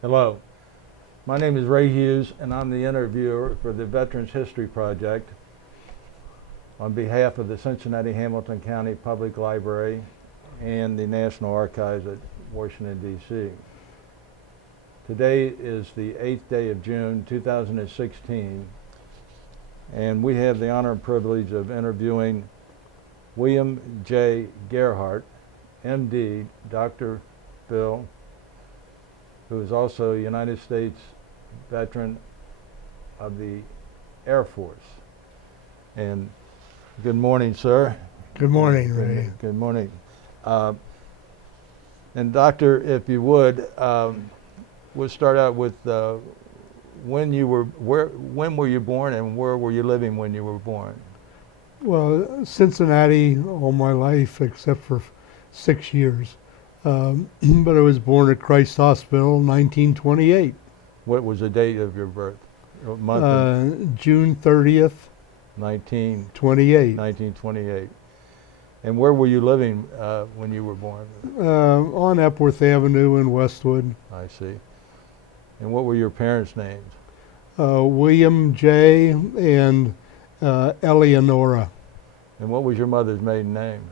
Hello, my name is Ray Hughes, and I'm the interviewer for the Veterans History Project on behalf of the Cincinnati-Hamilton County Public Library and the National Archives at Washington, D.C. Today is the 8th day of June, 2016, and we have the honor and privilege of interviewing William J. Gerhardt, M.D., Dr. Bill, who is also a United States veteran of the Air Force. And good morning, sir. Good morning, Ray. Good morning. And Doctor, if you would, we'll start out with when were you born, and where were you living when you were born? Well, Cincinnati all my life except for 6 years. But I was born at Christ Hospital in 1928. What was the date of your birth? Month? June 30th, 1928. And where were you living when you were born? On Epworth Avenue in Westwood. I see. And what were your parents' names? William J. and Eleonora. And what was your mother's maiden name?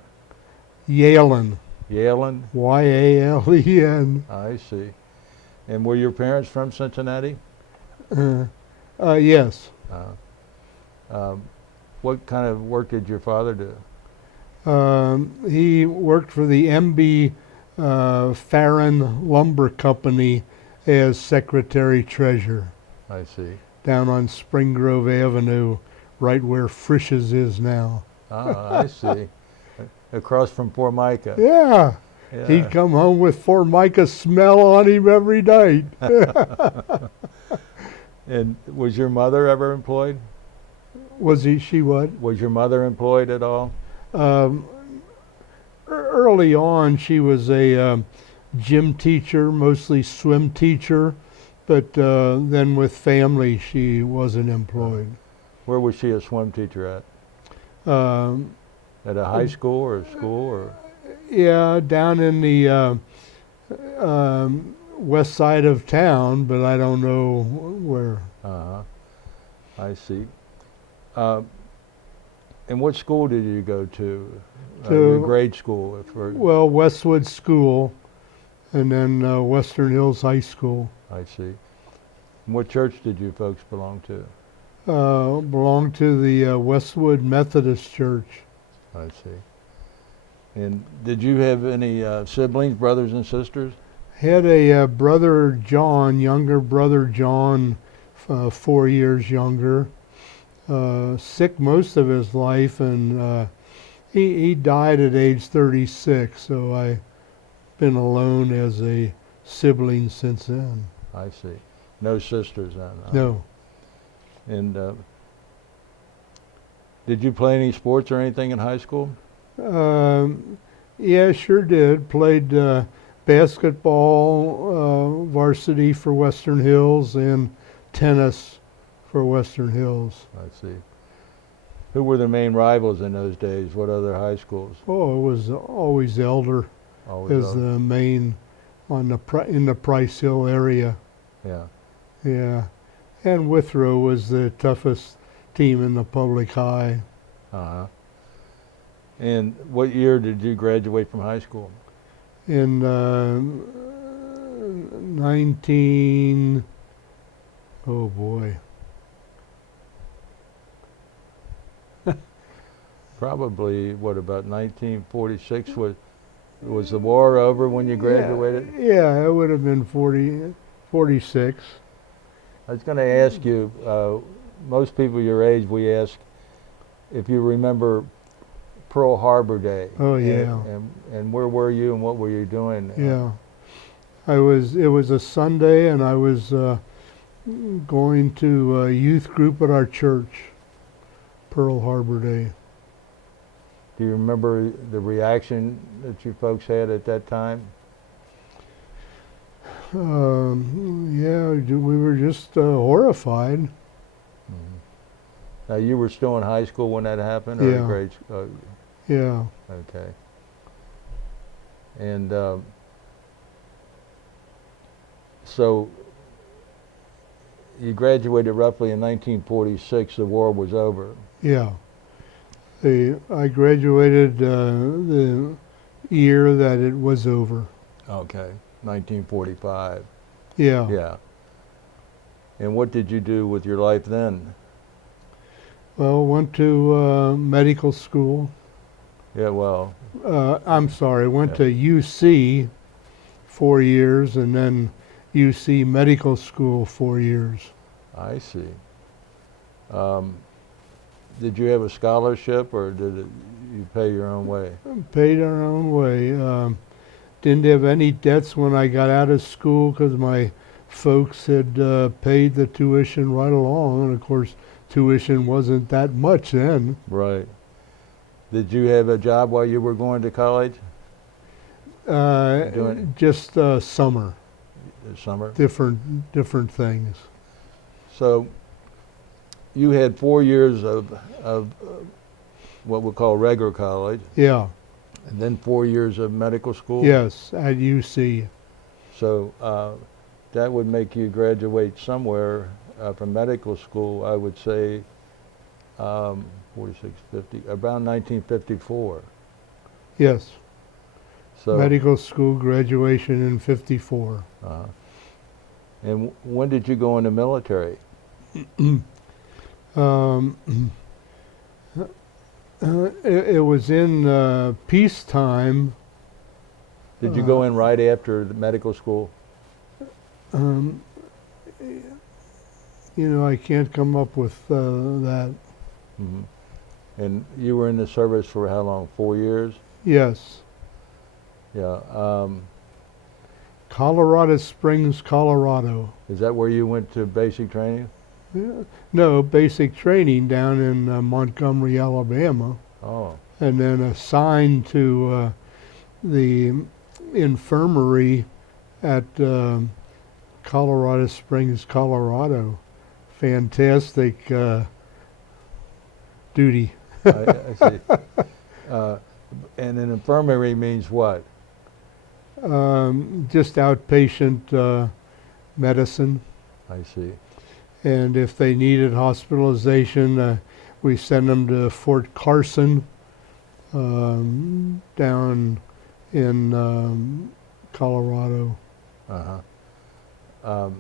Yalen. Yalen? Yalen. I see. And were your parents from Cincinnati? Yes. What kind of work did your father do? He worked for the M.B. Farron Lumber Company as secretary-treasurer I see. down on Spring Grove Avenue, right where Frisch's is now. Ah, I see. Across from Formica. Yeah. Yeah. He'd come home with Formica smell on him every night. And was your mother ever employed? She what? Was your mother employed at all? Early on, she was a gym teacher, mostly swim teacher, but then with family, she wasn't employed. Where was she a swim teacher at? Um, At a high school or a school or? yeah, down in the west side of town, but I don't know where. Uh-huh. I see. And what school did you go to? Your grade school? Well, Westwood School, and then Western Hills High School. I see. And what church did you folks belong to? Belonged to the Westwood Methodist Church. I see. And did you have any siblings, brothers and sisters? Had a brother John, younger brother John, 4 years younger. Sick most of his life, and he died at age 36, so I've been alone as a sibling since then. I see. No sisters then? Huh? No. And did you play any sports or anything in high school? Yeah, sure did. Played basketball varsity for Western Hills and tennis for Western Hills. I see. Who were the main rivals in those days? What other high schools? Oh, it was always Elder Always as the main on in the Price Hill area. Yeah. Yeah, and Withrow was the toughest team in the public high. Uh-huh. And what year did you graduate from high school? In 19, oh boy, Probably, what, about 1946? Was the war over when you graduated? Yeah, it would have been 46. I was going to ask you, most people your age, we ask if you remember Pearl Harbor Day. Oh yeah. And where were you and what were you doing? Yeah, it was a Sunday, and I was going to a youth group at our church. Pearl Harbor Day. Do you remember the reaction that you folks had at that time? Yeah, we were just horrified. Mm-hmm. Now you were still in high school when that happened, or Yeah. grade? Yeah. Okay. And So you graduated roughly in 1946. The war was over. Yeah. I graduated the year that it was over. Okay, 1945. Yeah. Yeah. And what did you do with your life then? Well, went to medical school. Yeah, well, I'm sorry, went yeah. to UC 4 years and then UC medical school 4 years. I see. Did you have a scholarship, or you pay your own way? Paid our own way. Didn't have any debts when I got out of school because my folks had paid the tuition right along, and of course tuition wasn't that much then. Right. Did you have a job while you were going to college? Doing Just summer, the summer? different things. So you had 4 years of what we call regular college, Yeah. and then 4 years of medical school? Yes, at UC. So that would make you graduate somewhere from medical school, I would say 46, 50, around 1954. Yes. So, Medical school graduation in '54. And when did you go in the military? Um, it was in peacetime. Did you go in right after the medical school? Um, I can't come up with that. Mm-hmm. And you were in the service for how long? 4 years? Yes. Yeah. Colorado Springs, Colorado. Is that where you went to basic training? No, basic training down in Montgomery, Alabama, Oh, and then assigned to the infirmary at Colorado Springs, Colorado. Fantastic duty. I see. And an infirmary means what? Just outpatient medicine. I see. And if they needed hospitalization, we send them to Fort Carson down in Colorado. Uh-huh.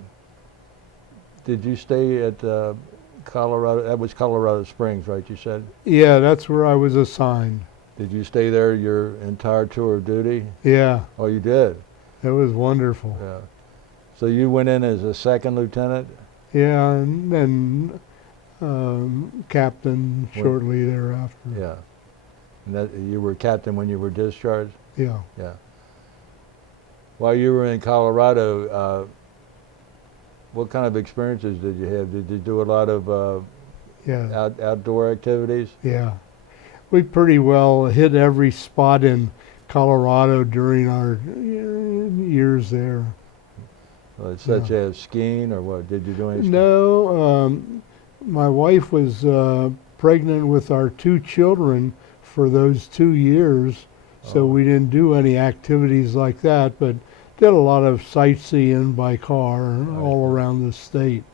Did you stay at Colorado? That was Colorado Springs, right? You said? Yeah, that's where I was assigned. Did you stay there your entire tour of duty? Yeah, Oh, you did? it was wonderful. Yeah. So you went in as a second lieutenant? Yeah, and then captain What? shortly thereafter. Yeah. And that, you were captain when you were discharged? Yeah. Yeah. While you were in Colorado, what kind of experiences did you have? Did you do a lot of Yeah. outdoor activities? Yeah. We pretty well hit every spot in Colorado during our years there. Such as skiing, or what? Did you do any skiing? No, my wife was pregnant with our two children for those 2 years, so Oh. we didn't do any activities like that, but did a lot of sightseeing by car all around the state.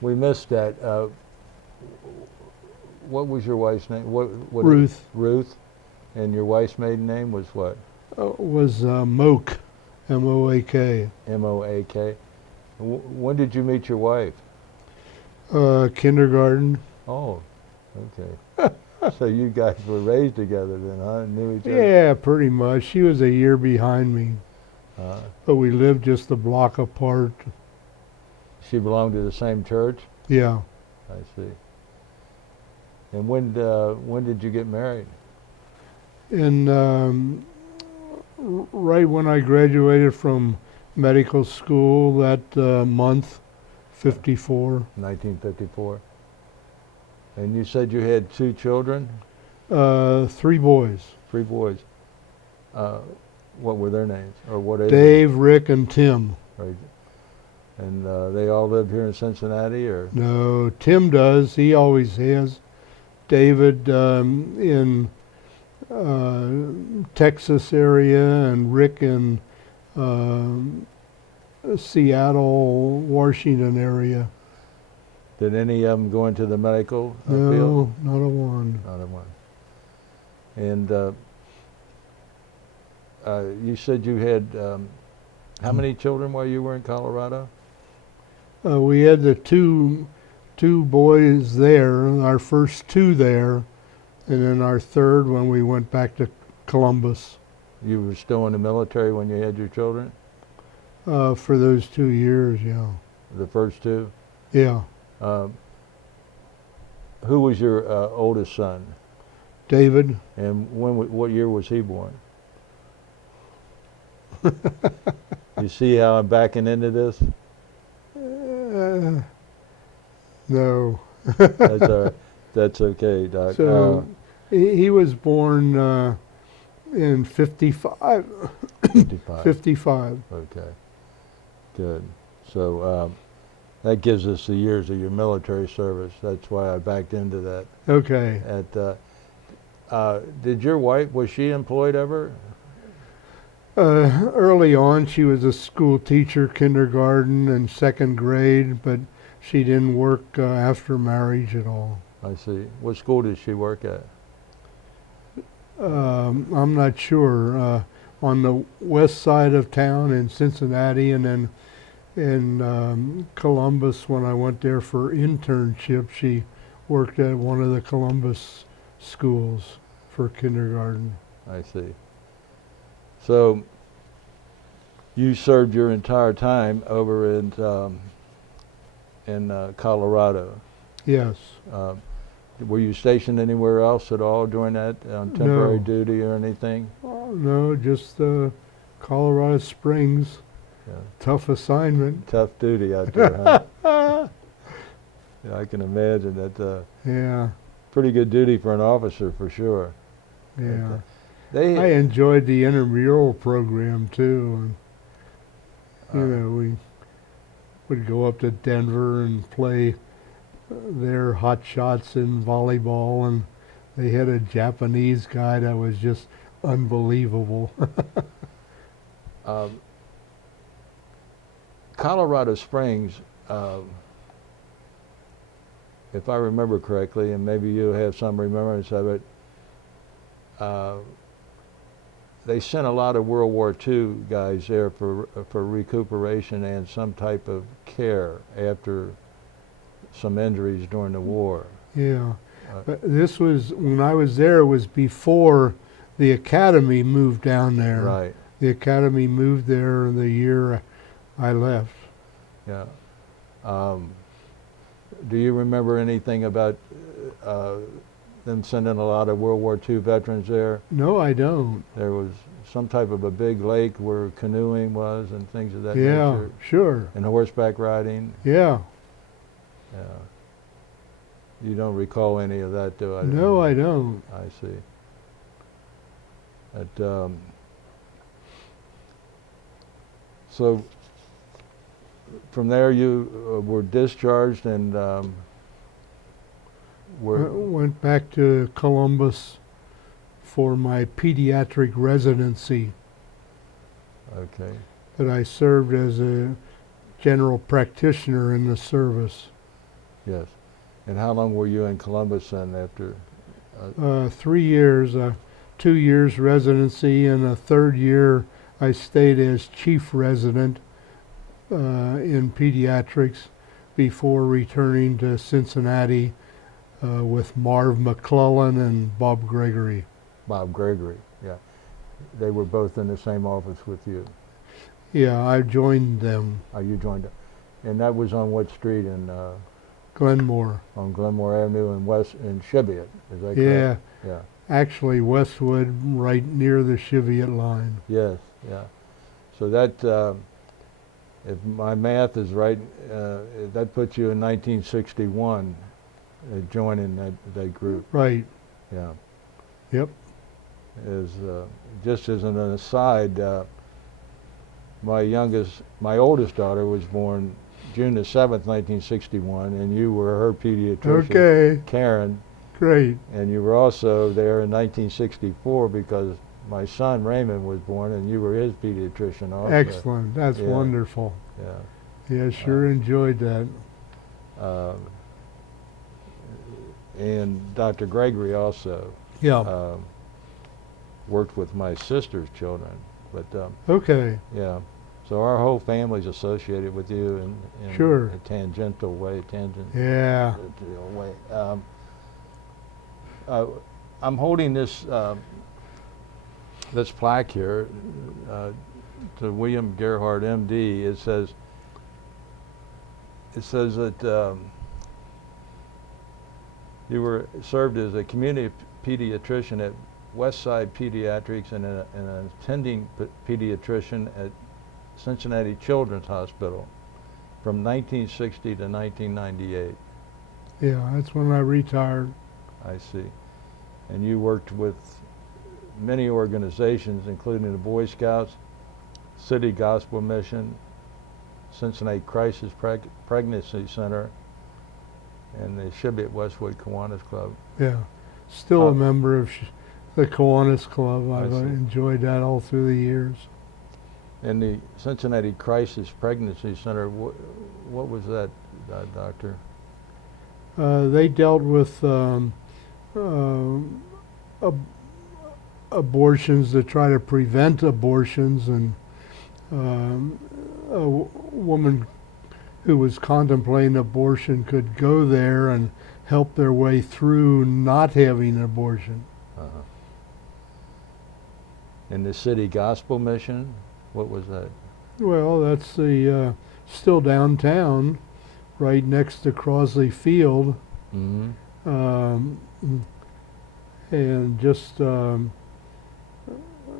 We missed that. What was your wife's name? What Ruth Ruth. And your wife's maiden name was what? was Moak, M-O-A-K. M-O-A-K. When did you meet your wife? Kindergarten. Oh, okay. So you guys were raised together then, huh? Knew each other? Yeah, pretty much. She was a year behind me, Uh, but we lived just a block apart. she belonged to the same church? Yeah. I see. And when did you get married? And right when I graduated from medical school, that month, 54. 1954. And you said you had 2 children? 3 boys, 3 boys. What were their names? Or what age? Dave, Rick, and Tim. Right. And they all live here in Cincinnati, or? No, Tim does. He always has. David in Texas area, and Rick in Seattle, Washington area. Did any of them go into the medical field? No, not a one. Not a one. And you said you had how many children while you were in Colorado? We had the two boys there, our first two there, and then our third when we went back to Columbus. You were still in the military when you had your children? For those 2 years, yeah. The first two? Yeah. Who was your oldest son? David. And what year was he born? You see how I'm backing into this? No. That's all right. That's okay, Doc. So he was born in 55. 55. 55. Okay, good. So that gives us the years of your military service. That's why I backed into that. Okay. Did your wife, was she employed ever? Early on, she was a school teacher, kindergarten and second grade, but she didn't work after marriage at all. I see. What school did she work at? I'm not sure. On the west side of town in Cincinnati, and then in Columbus, when I went there for internship, she worked at one of the Columbus schools for kindergarten. I see. So you served your entire time over in Colorado. Yes. Were you stationed anywhere else at all during that, on temporary No. duty or anything? Oh, no, just Colorado Springs. Yeah. Tough assignment. Tough duty out there, huh? Yeah, I can imagine that. Yeah, Pretty good duty for an officer, for sure. yeah. They, I enjoyed the intramural program too. And, you know, we would go up to Denver and play their hot shots in volleyball, and they had a Japanese guy that was just unbelievable. Colorado Springs, if I remember correctly, and maybe you have some remembrance of it, they sent a lot of World War II guys there for recuperation and some type of care after some injuries during the war. Yeah, but this was, when I was there, it was before the academy moved down there. Right. The academy moved there the year I left. Yeah. Do you remember anything about them sending a lot of World War II veterans there? No, I don't. There was some type of a big lake where canoeing was and things of that Yeah, nature. sure. And horseback riding. Yeah. Yeah. You don't recall any of that, do I? No, I don't. I see. So from there you were discharged and Went back to Columbus for my pediatric residency. okay. But I served as a general practitioner in the service. Yes. And how long were you in Columbus then after? 3 years, 2 years residency, and a third year I stayed as chief resident in pediatrics before returning to Cincinnati with Marv McClellan and Bob Gregory. Bob Gregory, yeah. They were both in the same office with you. Yeah, I joined them. You joined it. And that was on what street in? Glenmore. On Glenmore Avenue in Cheviot, is that Yeah, correct? Yeah. actually Westwood, right near the Cheviot line. Yes, yeah. So that, if my math is right, that puts you in 1961, joining that group. Right. Yeah. Yep. Just as an aside, my oldest daughter was born June the 7th, 1961, and you were her pediatrician, Okay. Karen, Great. and you were also there in 1964 because my son Raymond was born, and you were his pediatrician also. Excellent. That's Yeah. wonderful. Yeah, sure enjoyed that. Uh, and Dr. Gregory also Yeah. worked with my sister's children. But Okay. yeah, so our whole family's associated with you in Sure. a tangential way, Yeah. way. I'm holding this this plaque here to William Gerhardt, M.D. It says that you were served as a community pediatrician at Westside Pediatrics and an attending pediatrician at Cincinnati Children's Hospital from 1960 to 1998. Yeah, that's when I retired. I see. And you worked with many organizations, including the Boy Scouts, City Gospel Mission, Cincinnati Crisis Pregnancy Center, and the Shibboleth Westwood Kiwanis Club. Yeah, still a member of the Kiwanis Club. I've see. enjoyed that all through the years. And the Cincinnati Crisis Pregnancy Center, what was that, Doctor? They dealt with abortions to try to prevent abortions, and a woman who was contemplating abortion could go there and help their way through not having an abortion. Uh-huh. And the City Gospel Mission, what was that? Well, that's the still downtown, right next to Crosley Field. Mm-hmm. And just I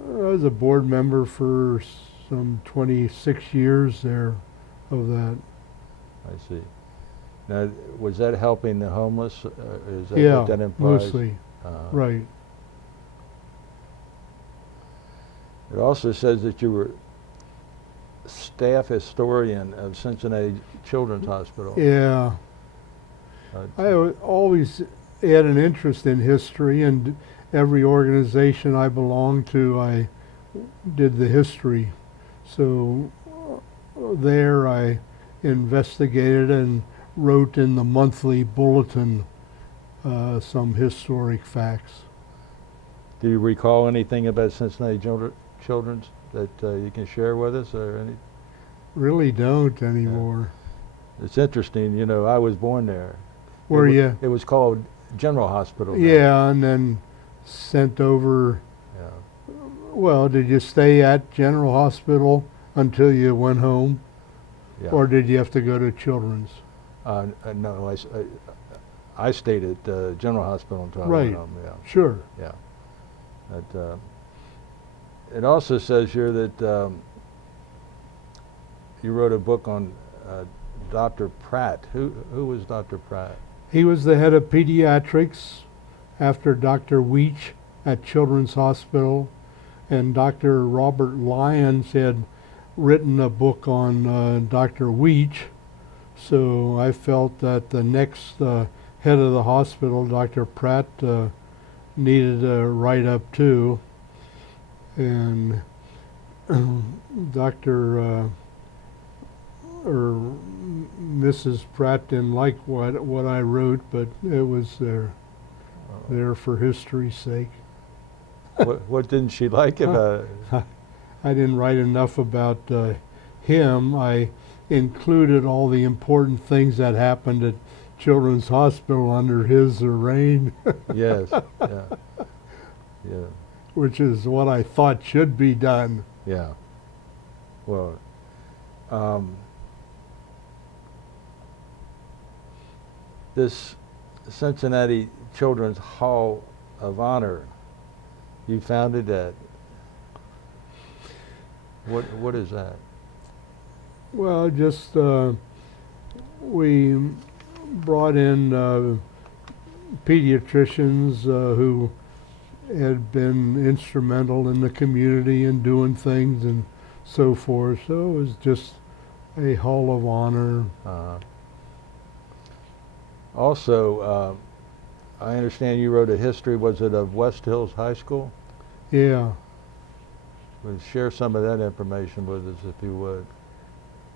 was a board member for some 26 years there of that. I see. Now, was that helping the homeless? Is that Yeah, what that implies? mostly. Uh-huh. Right. It also says that you were staff historian of Cincinnati Children's Hospital. Yeah. I always had an interest in history, and every organization I belonged to, I did the history. So there I investigated and wrote in the monthly bulletin some historic facts. Do you recall anything about Cincinnati Children's that you can share with us, or any? Really don't anymore. It's interesting, you know, I was born there. Were you? It was called General Hospital. then. Yeah, and then sent over. Yeah. Well, did you stay at General Hospital until you went home? Yeah. Or did you have to go to Children's? No, I stayed at General Hospital until I Right. went home. Yeah. Sure. Yeah. But, it also says here that you wrote a book on Dr. Pratt. Who was Dr. Pratt? He was the head of pediatrics after Dr. Weech at Children's Hospital, and Dr. Robert Lyons had written a book on Dr. Weech, so I felt that the next head of the hospital, Dr. Pratt, needed a write-up too, and Dr. or Mrs. Pratt didn't like what I wrote, but it was there for history's sake. What didn't she like about it? I didn't write enough about him. I included all the important things that happened at Children's Hospital under his reign, Yes. Yeah. Yeah. which is what I thought should be done. Yeah. Well, this Cincinnati Children's Hall of Honor, you founded that. What is that? Well, just we brought in pediatricians who had been instrumental in the community and doing things and so forth. So it was just a hall of honor. Also, I understand you wrote a history, was it of West Hills High School? Yeah. Well, share some of that information with us if you would.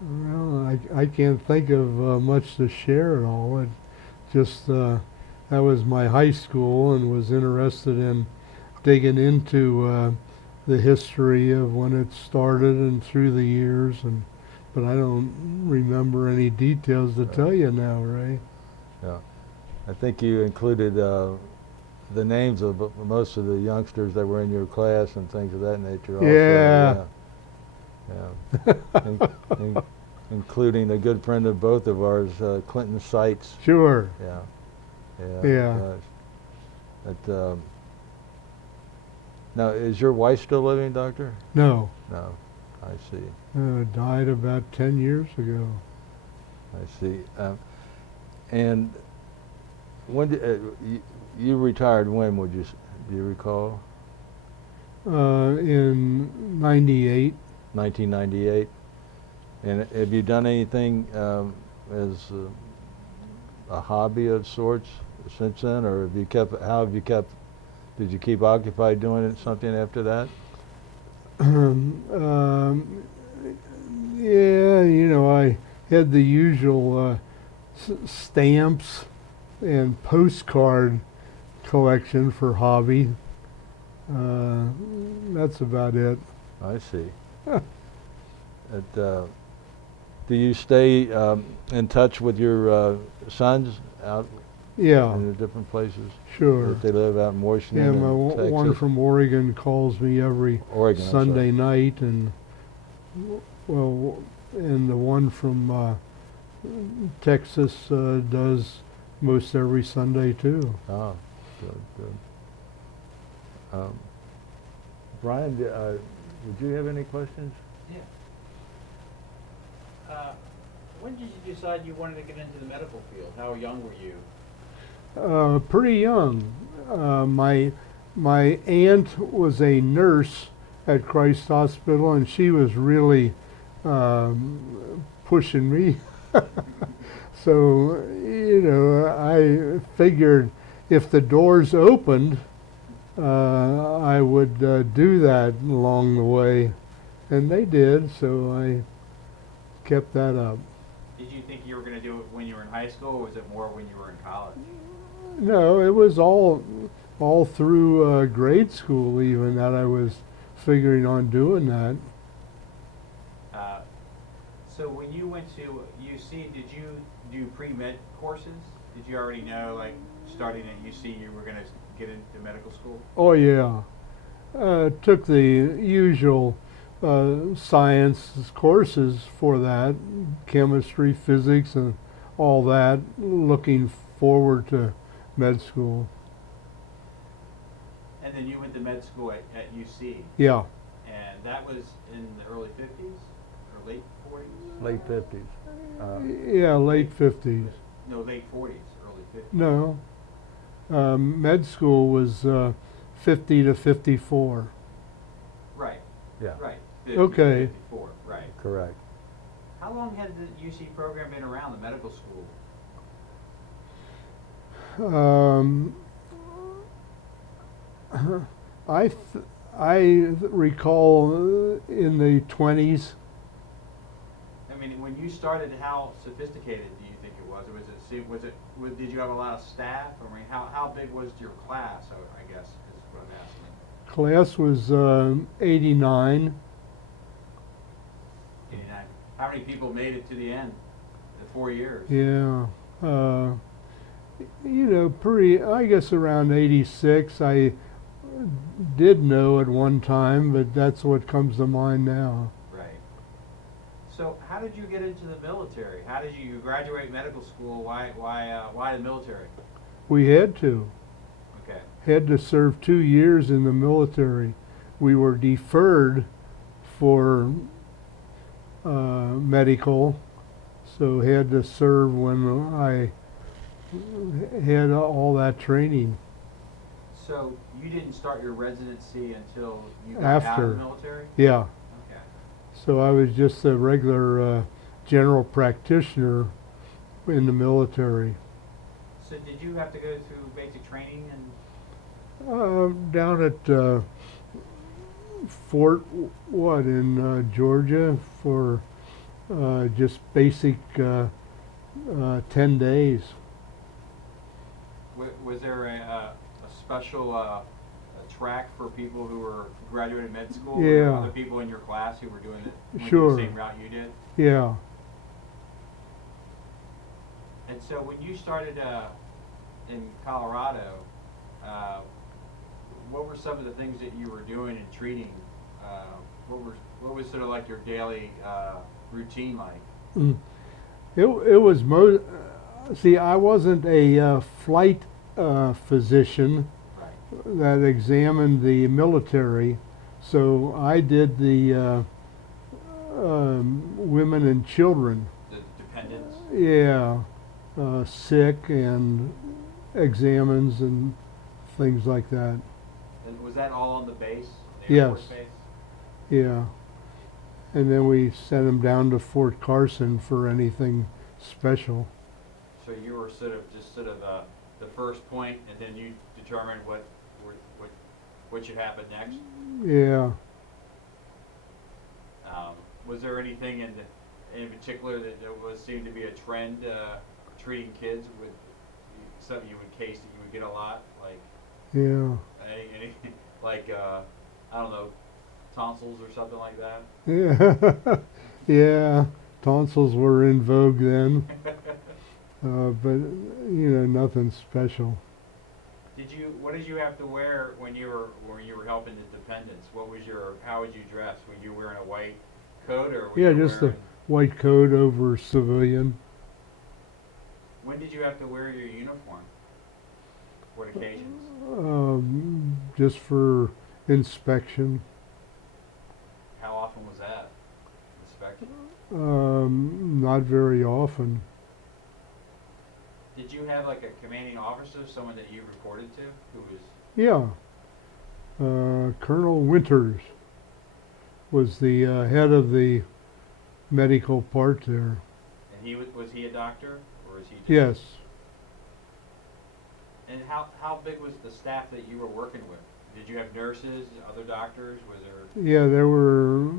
Well, I can't think of much to share at all. It just that was my high school, and was interested in digging into the history of when it started and through the years, and but I don't remember any details to tell you now, Ray. Yeah. I think you included the names of most of the youngsters that were in your class and things of that nature also. Yeah. Yeah. Including a good friend of both of ours, Clinton Seitz. Sure. Yeah. Yeah. Yeah. Gosh. But, now, is your wife still living, Doctor? No. No. I see. Died about 10 years ago. I see. And when did, you retired when, do you recall? In 98. 1998. And have you done anything as a hobby of sorts since then, or have you kept? How have you kept? Did you keep occupied doing something after that? Yeah, I had the usual stamps and postcard collection for hobby. That's about it. I see. Do you stay in touch with your sons out Yeah, in the different places? sure. If they live out in Washington Yeah, and Texas? one from Oregon calls me every Oregon, I'm sorry. Sunday night, and and the one from Texas does most every Sunday too. Ah, good, good. Brian, would you have any questions? Yeah. When did you decide you wanted to get into the medical field? How young were you? Pretty young. My aunt was a nurse at Christ Hospital, and she was really pushing me. So, I figured if the doors opened, I would do that along the way, and they did. So I kept that up. Did you think you were going to do it when you were in high school, or was it more when you were in college? No, it was all through grade school even that I was figuring on doing that. So when you went to UC, did you do pre-med courses? Did you already know, like, starting at UC, you were going to get into medical school? Oh yeah, took the usual science courses for that, chemistry, physics, and all that, looking forward to med school. And then you went to med school at UC, Yeah, and that was in the early 50s or late 40s? Late 50s. yeah, late 50s. No, late 40s, early 50s. No, med school was 50 to 54. Right, Yeah, right. 50 Okay. 54, right. correct. How long had the UC program been around, the medical school? I recall in the 20s. I mean, when you started, how sophisticated do you think it was? Or did you have a lot of staff? I mean, how big was your class, I guess, is what I'm asking. Class was 89. 89. How many people made it to the end, the 4 years? Yeah. I guess around 86. I did know at one time, but that's what comes to mind now. Right. So how did you get into the military? How did you graduate medical school? Why the military? We had to. Okay. Had to serve 2 years in the military. We were deferred for medical, so had to serve when I had all that training. So you didn't start your residency until you got out After. of the military? Yeah. Okay. So I was just a regular general practitioner in the military. So did you have to go through basic training and? Down at Fort in Georgia for just basic 10 days. Was there a special a track for people who were graduating med school? Were there Yeah. other people in your class who were doing the Sure. same route you did? Yeah. And so when you started in Colorado, what were some of the things that you were doing and treating? What was sort of like your daily routine like? Mm. It was see, I wasn't a flight physician Right. that examined the military, so I did the women and children. The dependents? Yeah, sick and examines and things like that. And was that all on the base? The Air Force Yes. base? Yeah, and then we sent them down to Fort Carson for anything special. So you were sort of just sort of the first point, and then you determined what should happen next. Yeah. Was there anything in particular that seemed to be a trend treating kids with something you would case that you would get a lot, like Yeah. any like I don't know, tonsils or something like that? Yeah. Yeah. Tonsils were in vogue then, but nothing special. What did you have to wear when you were helping the dependents? How would you dress? Were you wearing a white coat or were Yeah, you just wearing, a white coat over civilian. when did you have to wear your uniform? What occasions? Just for inspection. How often was that inspection? Not very often. Did you have like a commanding officer, someone that you reported to, who was? Yeah. Colonel Winters was the head of the medical part there. And was he a doctor or was he? Just, Yes. And how big was the staff that you were working with? Did you have nurses, other doctors? Was there? Yeah, there were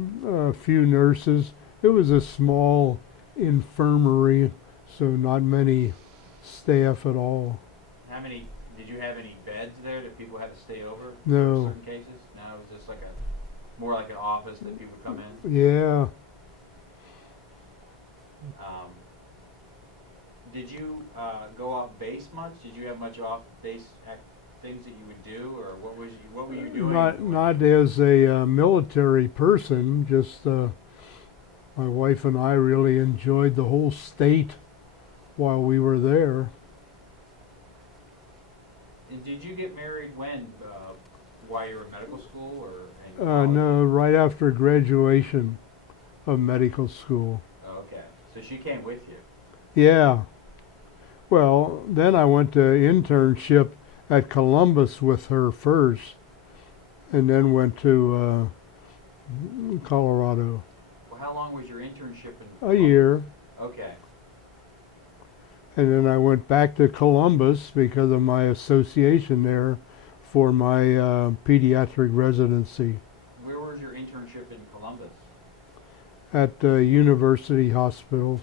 a few nurses. It was a small infirmary, so not many staff at all. How many? Did you have any beds there that people had to stay over? No. For certain cases? No, it was just more like an office that people come in. Yeah. Did you go off base much? Did you have much off base things that you would do, or what were you doing? Not as a military person. Just my wife and I really enjoyed the whole state while we were there. And did you get married when? While you were in medical school, or? In college? No, right after graduation of medical school. Oh, okay, so she came with you. Yeah. Well, then I went to internship at Columbus with her first, and then went to Colorado. Well, how long was your internship in? A year. Okay. And then I went back to Columbus because of my association there for my pediatric residency Where was your internship in Columbus? at university hospitals.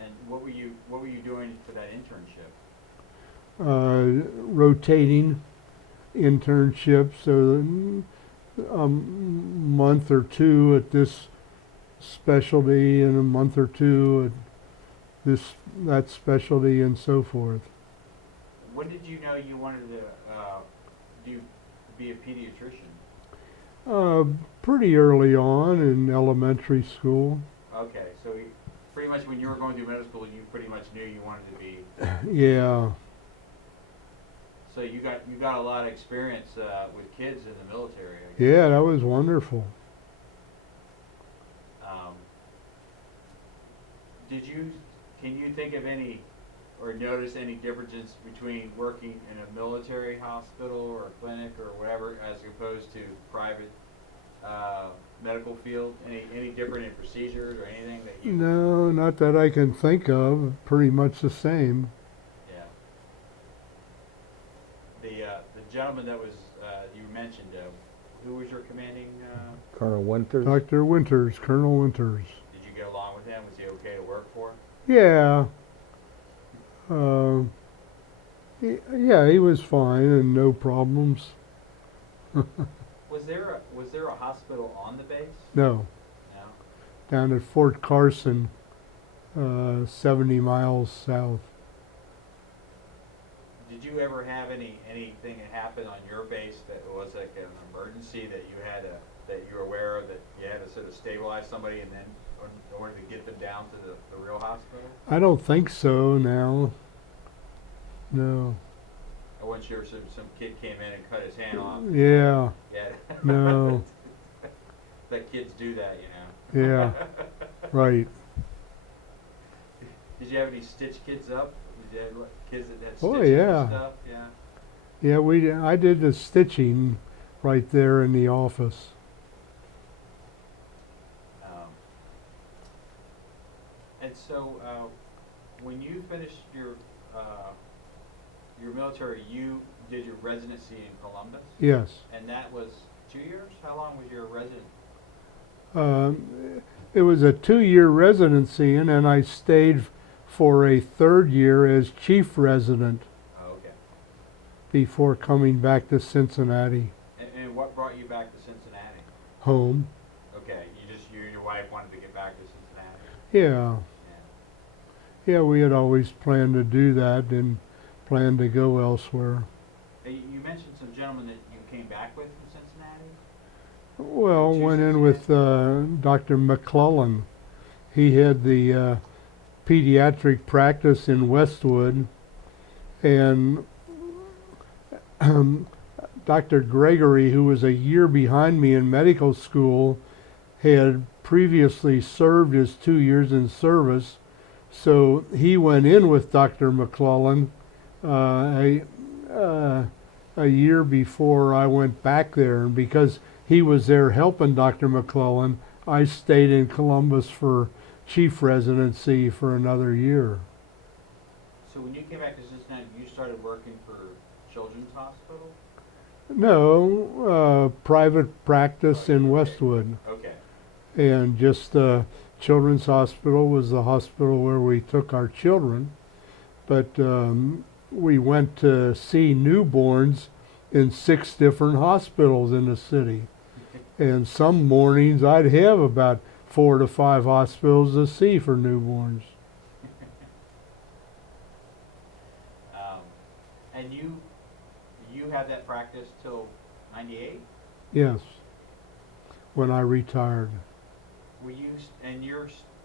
And what were you doing for that internship? Rotating internships, so a month or two at this specialty and a month or two at that specialty and so forth. When did you know you wanted to be a pediatrician? Pretty early on in elementary school. Okay, so pretty much when you were going through medical school, you pretty much knew you wanted to be. Yeah. So you got a lot of experience with kids in the military, I guess. Yeah, that was wonderful. Can you think of any or notice any differences between working in a military hospital or a clinic or whatever as opposed to private medical field? Any different in procedures or anything that you? No, not that I can think of. Pretty much the same. Yeah. The gentleman that was you mentioned, who was your commanding? Colonel Winters. Dr. Winters, Colonel Winters. Did to work for? Yeah. Yeah, he was fine and no problems. Was there a hospital on the base? No, No. down at Fort Carson, 70 miles south. Did you ever have anything that happened on your base that was like an emergency that you were aware of, that you had to sort of stabilize somebody and then in order to get them down to the real hospital? I don't think so now. No. Or once some kid came in and cut his hand off? Yeah. Yeah. No. That kids do that, you know. Yeah. Right. Did you have any stitch kids up? Did you have kids that had Oh, stitches yeah. and stuff? Yeah. Yeah, I did the stitching right there in the office. And so, when you finished your military, you did your residency in Columbus, Yes. and that was 2 years. How long was your resident? It was a 2-year residency, and then I stayed for a 3rd year as chief resident Oh, okay. before coming back to Cincinnati, And what brought you back to Cincinnati? home. Okay, you and your wife wanted to get back to Cincinnati. Yeah. Yeah. Yeah, we had always planned to do that and planned to go elsewhere. Hey, you mentioned some gentlemen that you came back with from Cincinnati. Well, Did you went in Cincinnati? with Dr. McClellan. He had the pediatric practice in Westwood, and Dr. Gregory, who was a year behind me in medical school, had previously served his 2 years in service, so he went in with Dr. McClellan a year before I went back there, and because he was there helping Dr. McClellan, I stayed in Columbus for chief residency for another year. So when you came back to Cincinnati, you started working for Children's Hospital? No, private practice in Westwood, Okay. and just Children's Hospital was the hospital where we took our children, but we went to see newborns in 6 different hospitals in the city. And some mornings I'd have about 4 to 5 hospitals to see for newborns. And you had that practice till '98? Yes, when I retired. Were you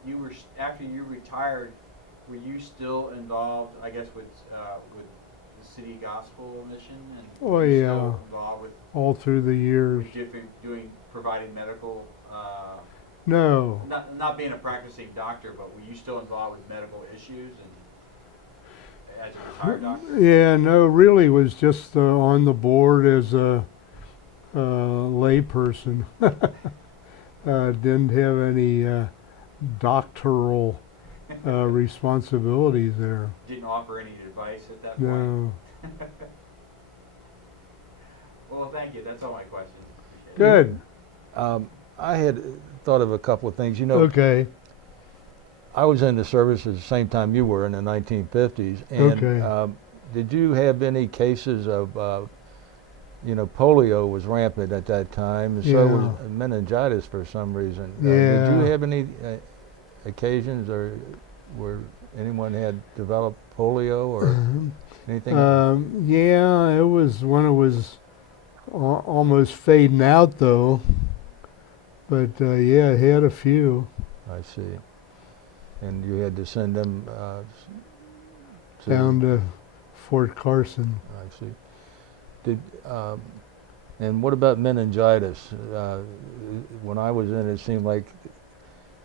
you were after you retired? Were you still involved, I guess, with the city gospel mission, and Oh, were you yeah. still involved with All through the years. providing medical? No, Not being a practicing doctor, but were you still involved with medical issues and as a retired doctor? yeah, no, really was just on the board as a lay person. Didn't have any doctoral responsibilities there. Didn't offer any advice at that point? No. Well, thank you. That's all my questions. Good. I had thought of a couple of things. You know, Okay. I was in the service at the same time you were in the 1950s. And Okay. did you have any cases of, polio was rampant at that time, and so was meningitis for some reason. Did you Yeah. have any occasions or where anyone had developed polio or anything? Yeah, it was when it was almost fading out though. But yeah, I had a few. I see. And you had to send them Down to Fort Carson. I see. Did and what about meningitis? When I was in, it seemed like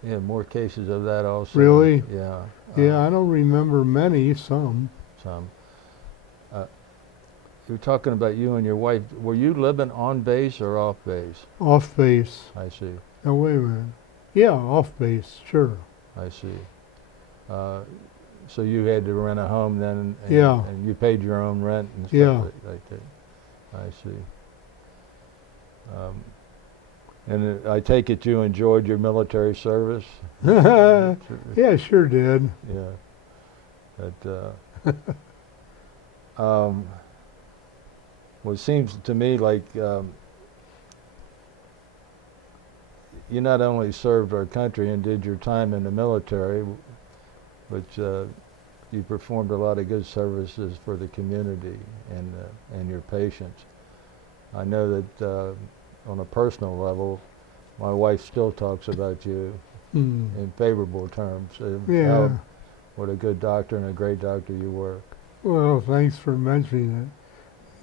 you had more cases of that also. Really? Yeah. Yeah, I don't remember many, some. Some. You were talking about you and your wife. Were you living on base or off base? Off base. I see. Now wait a minute. Yeah, off base, sure. I see. So you had to rent a home then, and, Yeah. and you paid your own rent and stuff Yeah. like that. I see. And I take it you enjoyed your military service? Yeah, sure did. Yeah. Well, it seems to me like you not only served our country and did your time in the military, but you performed a lot of good services for the community and your patients. I know that on a personal level, my wife still talks about you in favorable terms. Yeah. What a good doctor and a great doctor you were. Well, thanks for mentioning it.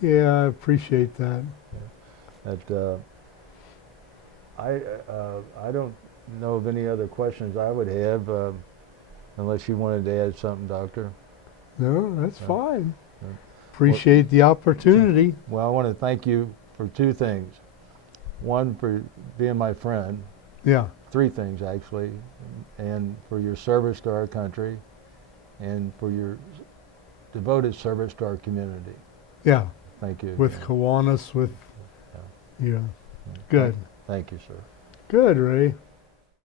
Yeah, I appreciate that. That I don't know of any other questions I would have, unless you wanted to add something, Doctor. No, that's Yeah. fine. Yeah. Appreciate the opportunity. Well, I want to thank you for two things. One, for being my friend. Yeah. Three things, actually. And for your service to our country and for your devoted service to our community. Yeah. Thank you. With again. Kiwanis, with, Yeah. yeah. Good. Thank you, sir. Good, Ray.